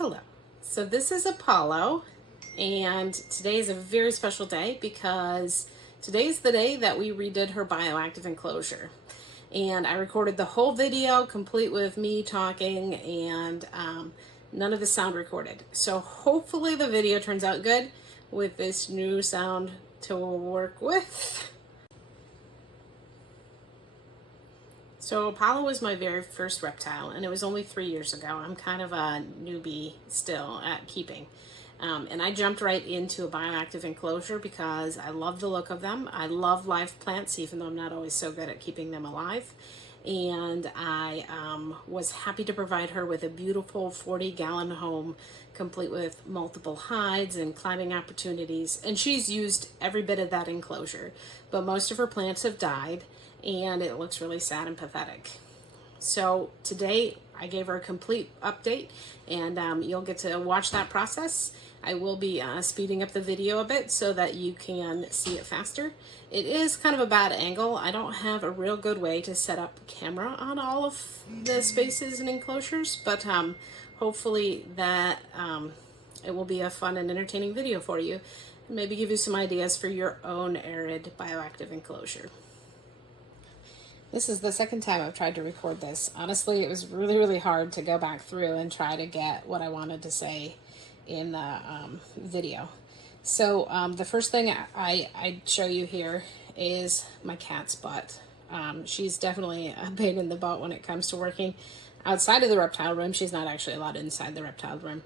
Hello. So this is Apollo, and today is a very special day because today's the day that we redid her bioactive enclosure. And I recorded the whole video complete with me talking and none of the sound recorded. So hopefully the video turns out good with this new sound to work with. So Apollo was my very first reptile, and it was only 3 years ago. I'm kind of a newbie still at keeping. And I jumped right into a bioactive enclosure because I love the look of them. I love live plants, even though I'm not always so good at keeping them alive. And I was happy to provide her with a beautiful 40-gallon home, complete with multiple hides and climbing opportunities. And she's used every bit of that enclosure, but most of her plants have died, and it looks really sad and pathetic. So today I gave her a complete update, and you'll get to watch that process. I will be speeding up the video a bit so that you can see it faster. It is kind of a bad angle. I don't have a real good way to set up camera on all of the spaces and enclosures, but hopefully that it will be a fun and entertaining video for you, and maybe give you some ideas for your own arid bioactive enclosure. This is the second time I've tried to record this. Honestly, it was really hard to go back through and try to get what I wanted to say in the video. So the first thing I show you here is my cat's butt. She's definitely a pain in the butt when it comes to working outside of the reptile room. She's not actually allowed inside the reptile room.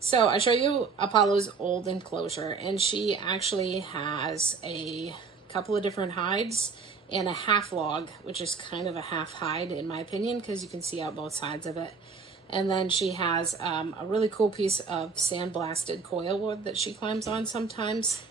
So I show you Apollo's old enclosure, and she actually has a couple of different hides and a half log, which is kind of a half hide in my opinion, because you can see out both sides of it. And then she has a really cool piece of sandblasted coil wood that she climbs on sometimes.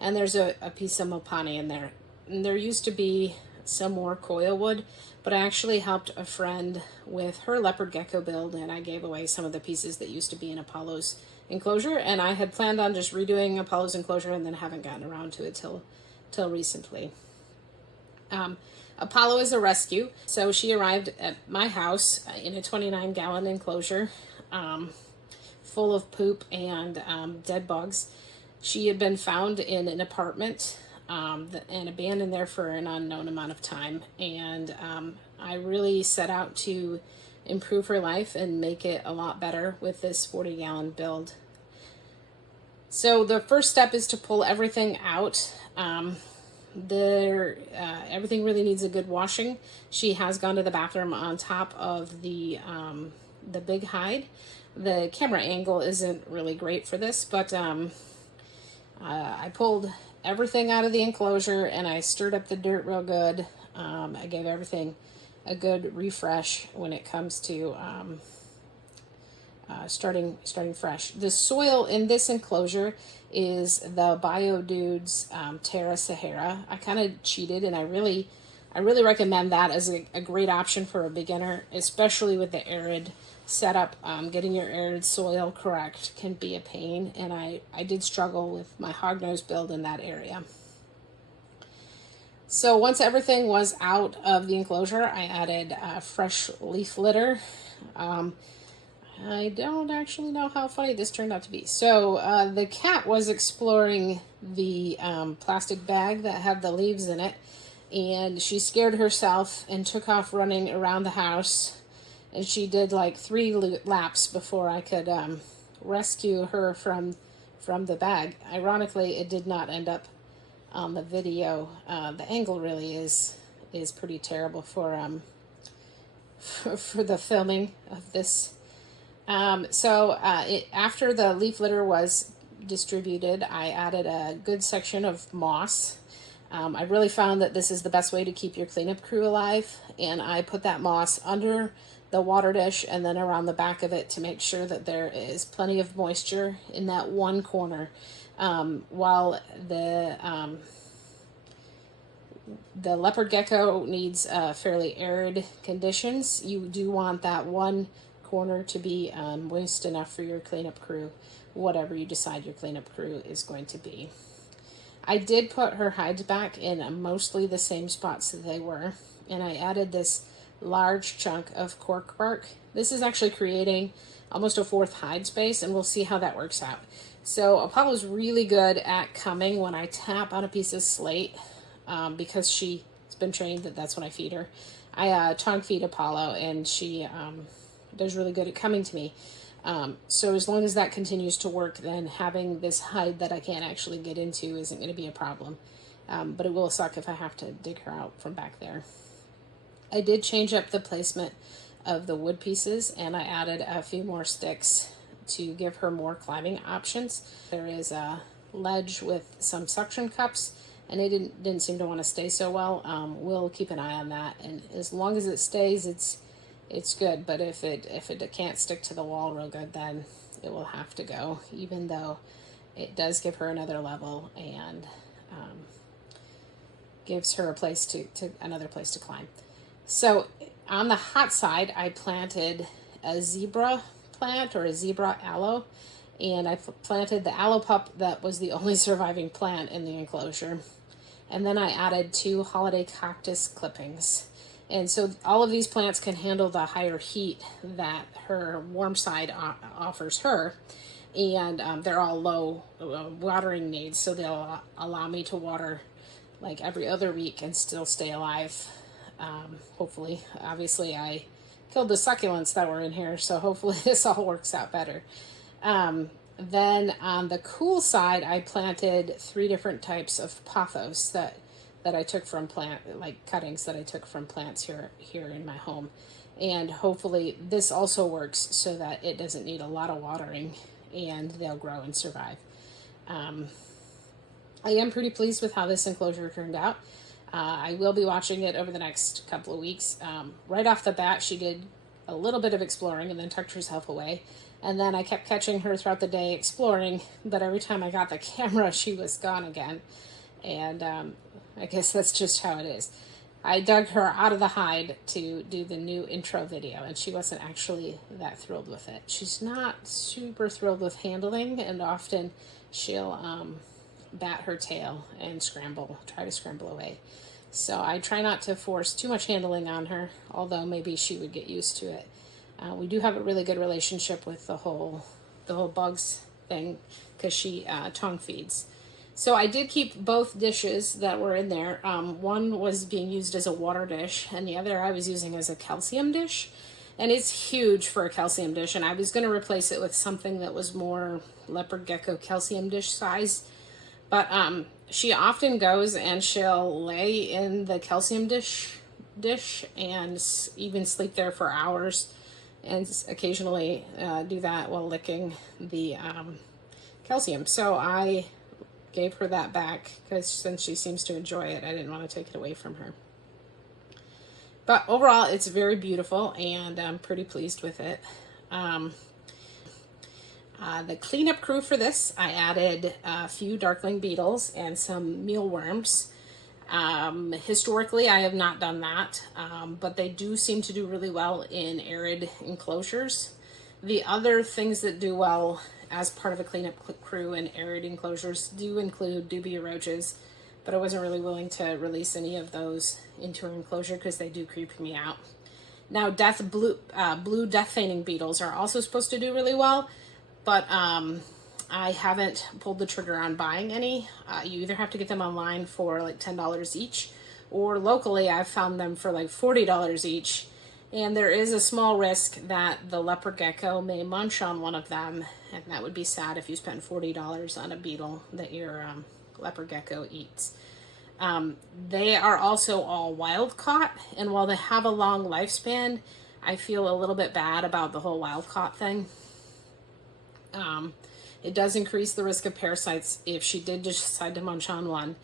And there's a piece of mopane in there. And there used to be some more coil wood, but I actually helped a friend with her leopard gecko build, and I gave away some of the pieces that used to be in Apollo's enclosure. And I had planned on just redoing Apollo's enclosure, and then haven't gotten around to it till recently. Apollo is a rescue, so she arrived at my house in a 29-gallon enclosure full of poop and dead bugs. She had been found in an apartment and abandoned there for an unknown amount of time, and I really set out to improve her life and make it a lot better with this 40-gallon build. So the first step is to pull everything out. Everything really needs a good washing. She has gone to the bathroom on top of the big hide. The camera angle isn't really great for this, but I pulled everything out of the enclosure and I stirred up the dirt real good. I gave everything a good refresh when it comes to starting fresh. The soil in this enclosure is the BioDudes Terra Sahara. I kind of cheated, and I really recommend that as a great option for a beginner, especially with the arid setup. Getting your arid soil correct can be a pain, and I did struggle with my hognose build in that area. So once everything was out of the enclosure, I added fresh leaf litter. I don't actually know how funny this turned out to be. So the cat was exploring the plastic bag that had the leaves in it, and she scared herself and took off running around the house, and she did like 3 laps before I could rescue her from the bag. Ironically, it did not end up on the video. The angle really is pretty terrible for the filming of this. After the leaf litter was distributed, I added a good section of moss. I really found that this is the best way to keep your cleanup crew alive, and I put that moss under the water dish and then around the back of it to make sure that there is plenty of moisture in that one corner. While the leopard gecko needs fairly arid conditions, you do want that one corner to be moist enough for your cleanup crew, whatever you decide your cleanup crew is going to be. I did put her hides back in mostly the same spots that they were, and I added this large chunk of cork bark. This is actually creating almost a fourth hide space, and we'll see how that works out. So Apollo's really good at coming when I tap on a piece of slate, because she's been trained that that's when I feed her. I tongue feed Apollo, and she does really good at coming to me. So as long as that continues to work, then having this hide that I can't actually get into isn't going to be a problem. But it will suck if I have to dig her out from back there. I did change up the placement of the wood pieces, and I added a few more sticks to give her more climbing options. There is a ledge with some suction cups, and it didn't seem to want to stay so well. We'll keep an eye on that, and as long as it stays, it's good. But if it can't stick to the wall real good, then it will have to go, even though it does give her another level and gives her a place to another place to climb. So on the hot side, I planted a zebra plant, or a zebra aloe, and I planted the aloe pup that was the only surviving plant in the enclosure. And then I added 2 holiday cactus clippings. And so all of these plants can handle the higher heat that her warm side offers her. And they're all low watering needs, so they'll allow me to water like every other week and still stay alive. Hopefully. Obviously, I killed the succulents that were in here, so hopefully this all works out better. Then on the cool side, I planted 3 different types of pothos that I took from cuttings that I took from plants here in my home. And hopefully this also works so that it doesn't need a lot of watering and they'll grow and survive. I am pretty pleased with how this enclosure turned out. I will be watching it over the next couple of weeks. Right off the bat, she did a little bit of exploring and then tucked herself away. And then I kept catching her throughout the day exploring, but every time I got the camera, she was gone again. And I guess that's just how it is. I dug her out of the hide to do the new intro video, and she wasn't actually that thrilled with it. She's not super thrilled with handling, and often she'll bat her tail and try to scramble away. So I try not to force too much handling on her, although maybe she would get used to it. We do have a really good relationship with the whole bugs thing, because she tongue feeds. So I did keep both dishes that were in there. One was being used as a water dish, and the other I was using as a calcium dish. And it's huge for a calcium dish, and I was going to replace it with something that was more Leopard Gecko calcium dish size. But she often goes and she'll lay in the calcium dish and even sleep there for hours, and occasionally do that while licking the calcium. So I gave her that back, because since she seems to enjoy it, I didn't want to take it away from her. But overall, it's very beautiful, and I'm pretty pleased with it. The cleanup crew for this, I added a few darkling beetles and some mealworms. Historically, I have not done that, but they do seem to do really well in arid enclosures. The other things that do well as part of a cleanup crew in arid enclosures do include dubia roaches, but I wasn't really willing to release any of those into an enclosure because they do creep me out. Now, blue death feigning beetles are also supposed to do really well, but I haven't pulled the trigger on buying any. You either have to get them online for like $10 each, or locally I've found them for like $40 each. And there is a small risk that the leopard gecko may munch on one of them, and that would be sad if you spend $40 on a beetle that your leopard gecko eats. They are also all wild caught, and while they have a long lifespan, I feel a little bit bad about the whole wild caught thing. It does increase the risk of parasites if she did decide to munch on one.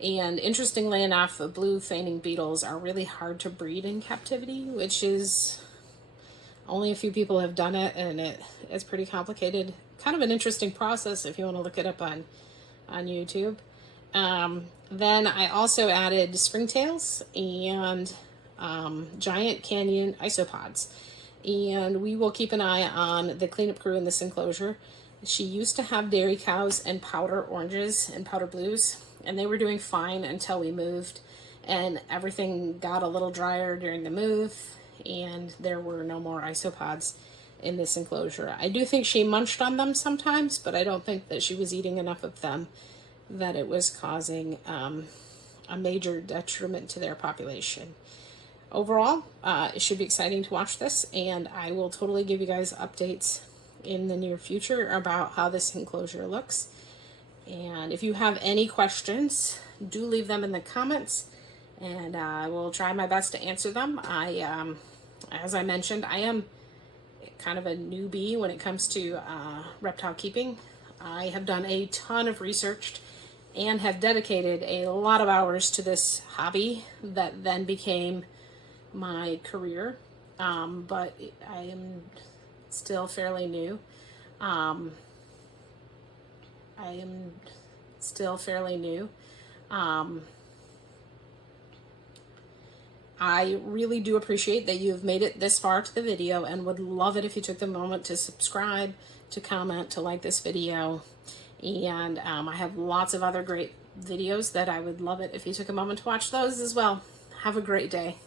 And interestingly enough, the blue feigning beetles are really hard to breed in captivity, which is only a few people have done it, and it's pretty complicated. Kind of an interesting process if you want to look it up on YouTube. Then I also added springtails and giant canyon isopods. And we will keep an eye on the cleanup crew in this enclosure. She used to have dairy cows and powder oranges and powder blues, and they were doing fine until we moved, and everything got a little drier during the move, and there were no more isopods. in this enclosure. I do think she munched on them sometimes, but I don't think that she was eating enough of them that it was causing a major detriment to their population. Overall, it should be exciting to watch this, and I will totally give you guys updates in the near future about how this enclosure looks. And if you have any questions, do leave them in the comments, and I will try my best to answer them. As I mentioned, I am kind of a newbie when it comes to reptile keeping. I have done a ton of research and have dedicated a lot of hours to this hobby that then became my career, but I am still fairly new. I really do appreciate that you've made it this far to the video, and would love it if you took the moment to subscribe, to comment, to like this video. And I have lots of other great videos that I would love it if you took a moment to watch those as well. Have a great day.